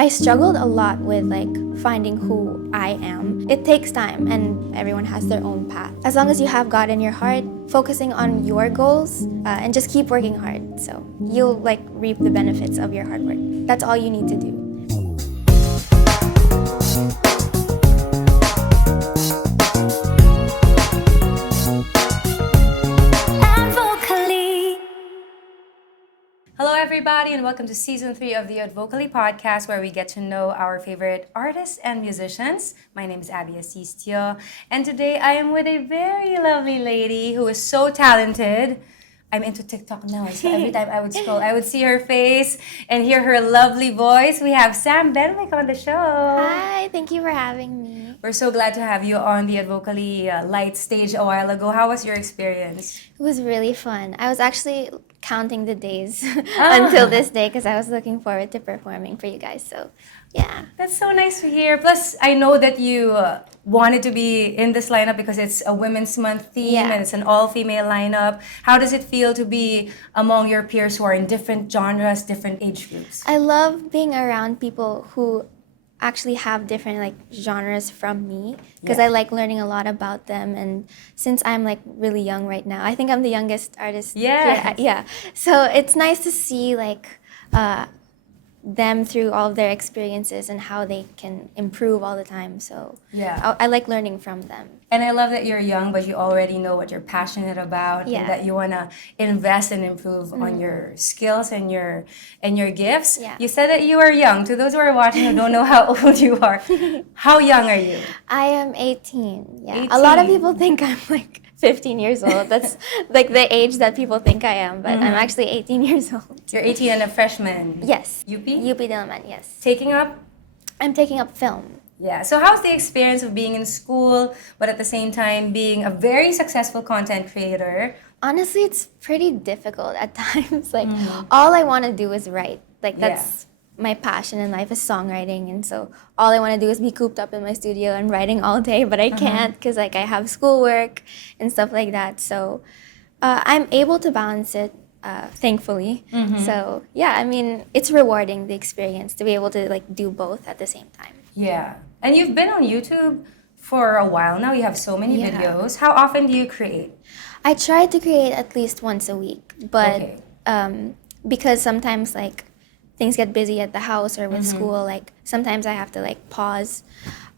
I struggled a lot with like finding who I am. It takes time and everyone has their own path. As long as you have God in your heart, focusing on your goals and just keep working hard. So you'll like reap the benefits of your hard work. That's all you need to do. Hello, everybody, and welcome to Season 3 of the Advocally podcast, where we get to know our favorite artists and musicians. My name is Abby Asistio, and today I am with a very lovely lady who is so talented. I'm into TikTok now, so every time I would scroll, I would see her face and hear her lovely voice. We have Sam Benwick on the show. Hi, thank you for having me. We're so glad to have you on the Advocally Light stage a while ago. How was your experience? It was really fun. I was actually counting the days until this day because I was looking forward to performing for you guys. So, yeah. That's so nice to hear. Plus, I know that you wanted to be in this lineup because it's a Women's Month theme and it's an all-female lineup. How does it feel to be among your peers who are in different genres, different age groups? I love being around people who actually have different like genres from me because I like learning a lot about them. And since I'm like really young right now, I think I'm the youngest artist here. Yeah. So it's nice to see like them through all of their experiences and how they can improve all the time. So I like learning from them. And I love that you're young, but you already know what you're passionate about, and that you want to invest and improve on your skills and your gifts. Yeah. You said that you are young. To those who are watching who don't know how old you are, how young are you? I am 18. Yeah. 18. A lot of people think I'm like 15 years old. That's like the age that people think I am, but I'm actually 18 years old. You're 18 and a freshman. Yes. UP? UP Diliman, yes. Taking up? I'm taking up film. Yeah. So how's the experience of being in school, but at the same time being a very successful content creator? Honestly, it's pretty difficult at times. Like, all I want to do is write. Like, that's my passion in life is songwriting. And so all I want to do is be cooped up in my studio and writing all day, but I can't because, like, I have schoolwork and stuff like that. So I'm able to balance it, thankfully. So, yeah, I mean, it's rewarding, the experience, to be able to, like, do both at the same time. Yeah. And you've been on YouTube for a while now. You have so many videos. How often do you create? I try to create at least once a week, but because sometimes like things get busy at the house or with school, like sometimes I have to like pause.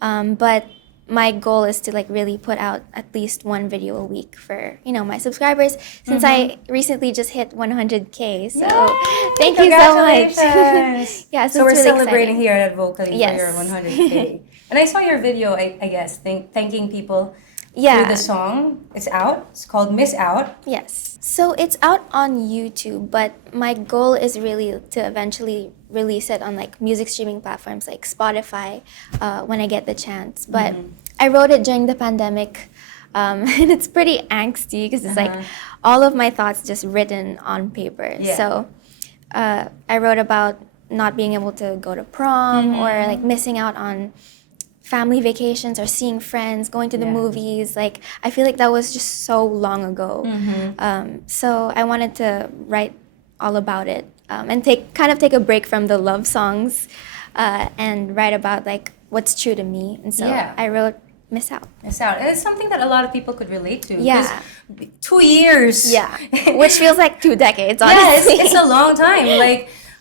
But my goal is to like really put out at least one video a week for, you know, my subscribers, since I recently just hit 100K. So thank you so much. Yeah, so we're really celebrating here at Advocally for your 100K. And I saw your video, I guess, thanking people through the song. It's out. It's called Miss Out. Yes. So it's out on YouTube, but my goal is really to eventually release it on like music streaming platforms like Spotify when I get the chance. But I wrote it during the pandemic, and it's pretty angsty because it's like all of my thoughts just written on paper. So I wrote about not being able to go to prom or like missing out on family vacations or seeing friends, going to the movies. Like, I feel like that was just so long ago. So I wanted to write all about it and take a break from the love songs and write about like what's true to me. And so I wrote Miss Out. Miss Out. And it's something that a lot of people could relate to. Yeah. 2 years. Yeah. Which feels like 2 decades, honestly. Yeah, it's a long time.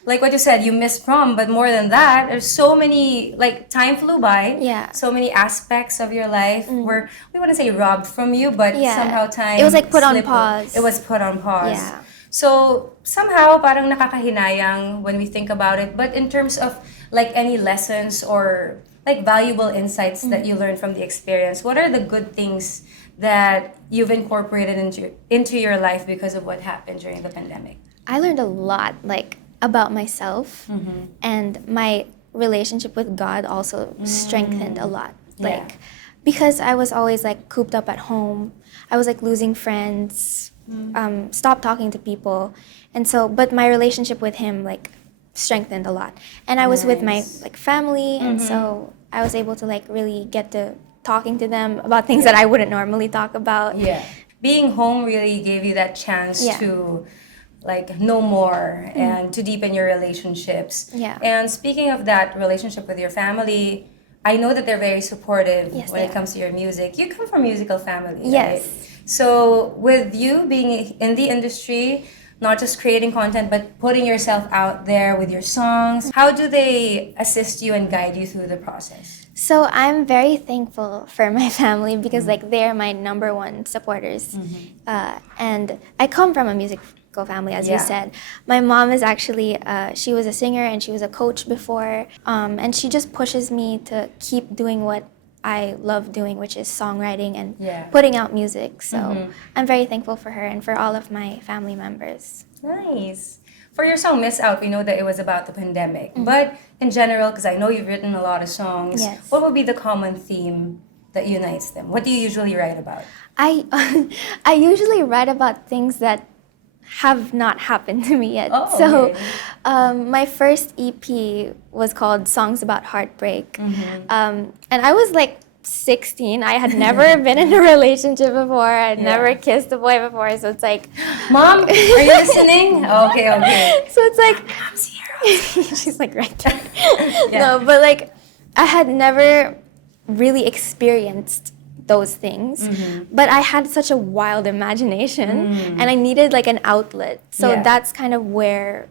Like what you said, you missed prom, but more than that, there's so many, like, time flew by. Yeah. So many aspects of your life were, we wouldn't say robbed from you, but somehow time it was like put on slipped. pause. It was put on pause. Yeah. So somehow parang nakakahinayang when we think about it. But in terms of like any lessons or like valuable insights that you learned from the experience, what are the good things that you've incorporated into your life because of what happened during the pandemic? I learned a lot, like, about myself, and my relationship with God also strengthened a lot. Like, because I was always like cooped up at home, I was like losing friends, stopped talking to people, and so, but my relationship with Him like strengthened a lot. And I was with my like family, and so I was able to like really get to talking to them about things that I wouldn't normally talk about. Yeah. Being home really gave you that chance to like know more and to deepen your relationships. Yeah. And speaking of that relationship with your family, I know that they're very supportive Yes, when they it comes to your music. You come from a musical family, Yes. right? So with you being in the industry, not just creating content but putting yourself out there with your songs, how do they assist you and guide you through the process? So I'm very thankful for my family because like they're my number one supporters, and I come from a musical family, as you Yeah. said. My mom is actually she was a singer and she was a coach before, and she just pushes me to keep doing what I love doing, which is songwriting and Yeah. putting out music. So I'm very thankful for her and for all of my family members. Nice. For your song Miss Out, we know that it was about the pandemic. But in general, because I know you've written a lot of songs, Yes. what would be the common theme that unites them? What do you usually write about? I I usually write about things that have not happened to me yet. Oh, So okay. my first EP was called Songs About Heartbreak. And I was like 16. I had never been in a relationship before. I'd never kissed a boy before. So it's like, Mom, are you listening? Okay, okay. so it's like, Mom's here. she's like right there. Yeah. No, but like I had never really experienced those things, but I had such a wild imagination and I needed like an outlet. So Yeah. that's kind of where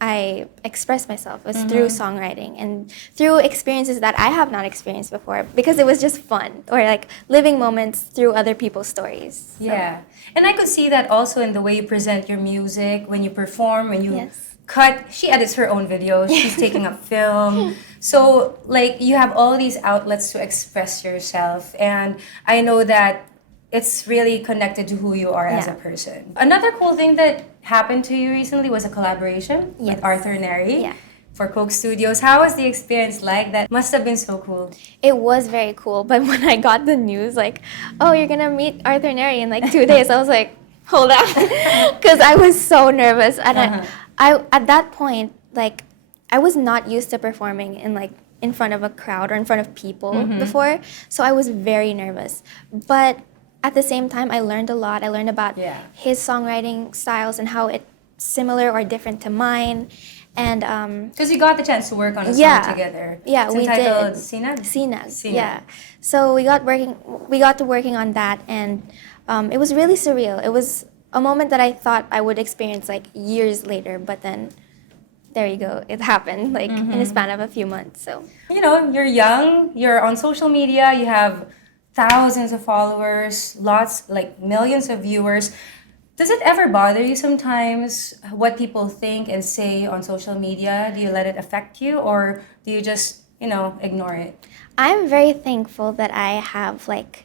I express myself, was through songwriting and through experiences that I have not experienced before, because it was just fun, or like living moments through other people's stories. So, Yeah. And I could see that also in the way you present your music, when you perform, when you Yes. cut. She edits her own videos, she's taking up film. So, like, you have all these outlets to express yourself. And I know that it's really connected to who you are as a Yeah. person. Another cool thing that happened to you recently was a collaboration Yes. with Arthur Neri. Yeah. For Coke Studios. How was the experience like? That must have been so cool. It was very cool, but when I got the news, like, oh, you're gonna meet Arthur Neri in like 2 days, I was like, hold on, because I was so nervous, and I at that point, like, I was not used to performing in like in front of a crowd or in front of people before, so I was very nervous. But at the same time, I learned a lot. I learned about his songwriting styles and how it's similar or different to mine. And Because you got the chance to work on a song Yeah. together. Yeah, It's we entitled did. Sinag? Sinag, Sinag. yeah. So we got to working on that, and it was really surreal. It was a moment that I thought I would experience like years later, but then there you go, it happened like in a span of a few months. So You know, you're young, you're on social media, you have thousands of followers, lots, like millions of viewers. Does it ever bother you sometimes what people think and say on social media? Do you let it affect you, or do you just, ignore it? I'm very thankful that I have like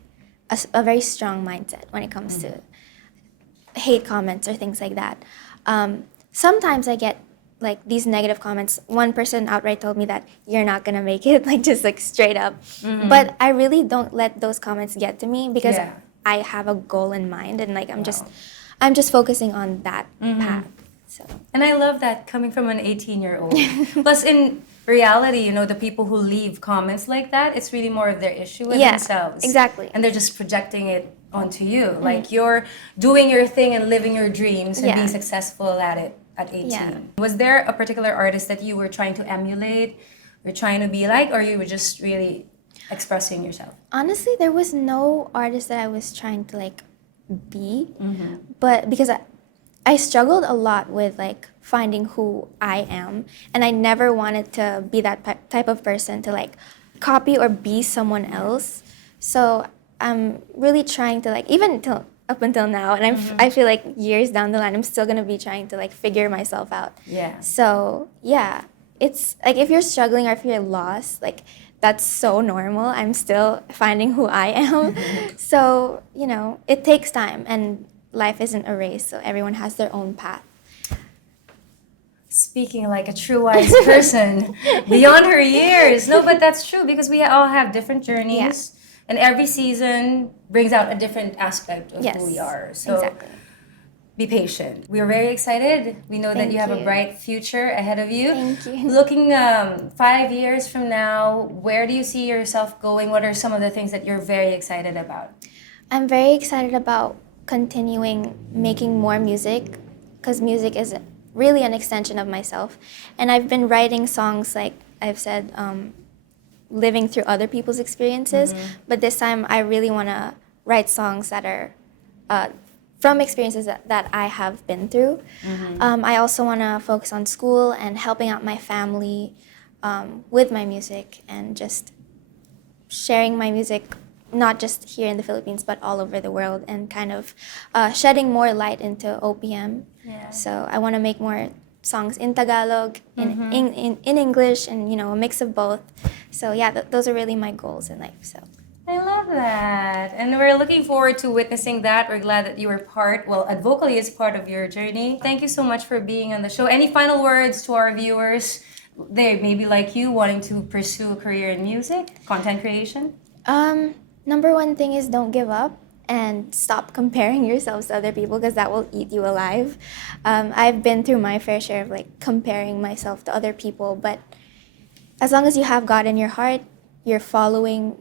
a very strong mindset when it comes to hate comments or things like that. Sometimes I get like these negative comments. One person outright told me that you're not gonna make it, like just like straight up. But I really don't let those comments get to me because Yeah. I have a goal in mind, and like I'm just focusing on that path. So And I love that coming from an 18-year-old. Plus, in reality, the people who leave comments like that, it's really more of their issue with Yeah, themselves. exactly. And they're just projecting it onto you. Like you're doing your thing and living your dreams and Yeah. being successful at it at 18. Yeah. Was there a particular artist that you were trying to emulate or trying to be like, or you were just really expressing yourself? honestly, there was no artist that I was trying to like be, but because I struggled a lot with like finding who I am, and I never wanted to be that type of person to like copy or be someone else. So I'm really trying to like, even till up until now, and I feel like years down the line, I'm still gonna be trying to like figure myself out. Yeah. So yeah, it's like if you're struggling or if you're lost, like that's so normal. I'm still finding who I am. So, it takes time, and life isn't a race, so everyone has their own path. Speaking like a true wise person, beyond her years. No, but that's true because we all have different journeys, and every season brings out a different aspect of who we are. So exactly. be patient. We're very excited. We know that Thank you have a you. bright future ahead of you. Thank you. Looking 5 years from now, where do you see yourself going? What are some of the things that you're very excited about? I'm very excited about continuing making more music because music is really an extension of myself. And I've been writing songs, like I've said, living through other people's experiences. But this time, I really want to write songs that are from experiences that I have been through. I also want to focus on school and helping out my family with my music, and just sharing my music, not just here in the Philippines, but all over the world, and kind of shedding more light into OPM. Yeah. So I want to make more songs in Tagalog, in English, and a mix of both. So yeah, those are really my goals in life. So I love that. And we're looking forward to witnessing that. We're glad that you were Advocally is part of your journey. Thank you so much for being on the show. Any final words to our viewers? They may be like you, wanting to pursue a career in music, content creation? Number one thing is, don't give up and stop comparing yourselves to other people, because that will eat you alive. I've been through my fair share of comparing myself to other people, but as long as you have God in your heart, you're following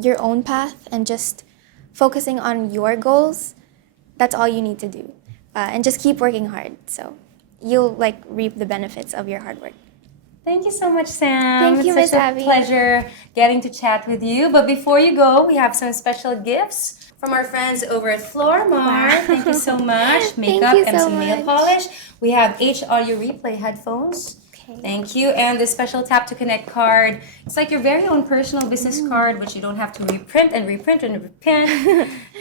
your own path and just focusing on your goals, that's all you need to do. And just keep working hard. So you'll reap the benefits of your hard work. Thank you so much, Sam. Thank you, It's Miss such Abby. a pleasure getting to chat with you. But before you go, we have some special gifts from our friends over at Flormar. Wow. Thank you so much. Thank Makeup you and so some nail much. polish. We have H Audio Replay headphones. Okay. Thank you. And the special Tap to Connect card. It's like your very own personal business card, which you don't have to reprint and reprint and reprint.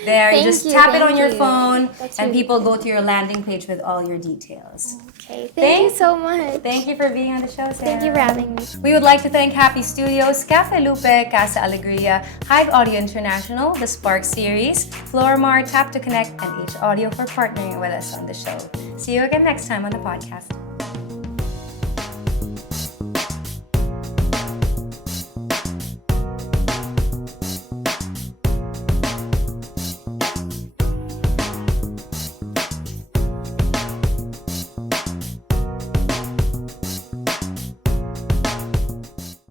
There, you Thank just you, tap it thank on your you. phone, That's and really people go to your landing page with all your details. Okay, thank you so much. Thank you for being on the show, Sam. Thank you for having me. We would like to thank Happy Studios, Cafe Lupe, Casa Alegria, Hive Audio International, the Spark Series, Flormar, Tap to Connect, and H Audio for partnering with us on the show. See you again next time on the podcast.